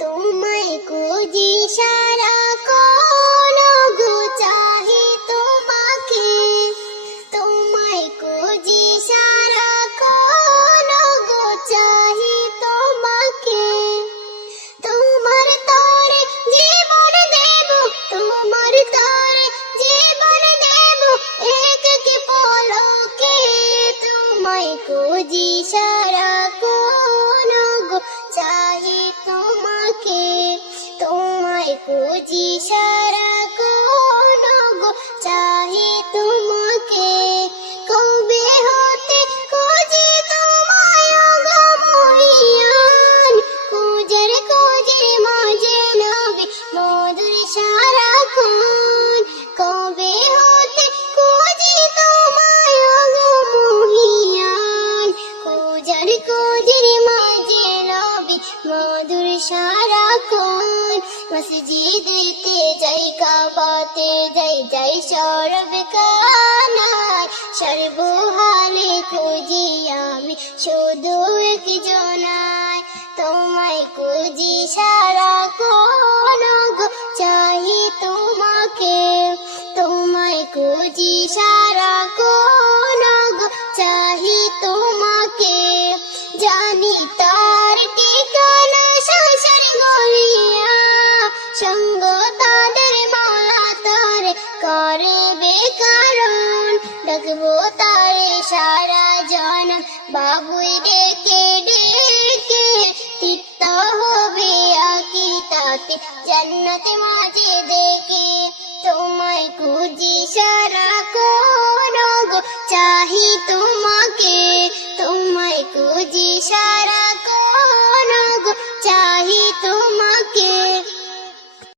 তোমায় খুঁজি সারা কোন গো চাহি তোমাকে? তোমায় খুঁজি সারা কোন গো চাহি তোমাকে? তোমার তরে জীবন দেব, তোমার তরে জীবন দেব, এক কি পলকে তোমায় খুঁজি সারা তোমায় মসজিদেতে যাই কাবাতে যাই যাই সরব কানায়। সর্বহালে খুঁজি আমি শুধু একজনায়। তোমায় খুঁজি সারা কোন চাহি তোমাকে। তোমায় খুঁজি সারা কোন চাহি তোমাকে। জানি তার সঙ্গ তাদের মালা তার করে বেকারণ ডাকবো তারে সারা জন, বাবুই ডেকে ডেকে তিক্ত হবে আকি তাতে, জান্নাতে মাঝে দেখে। তোমায় খুঁজি সারা কোন গো, চাহি তোমাকে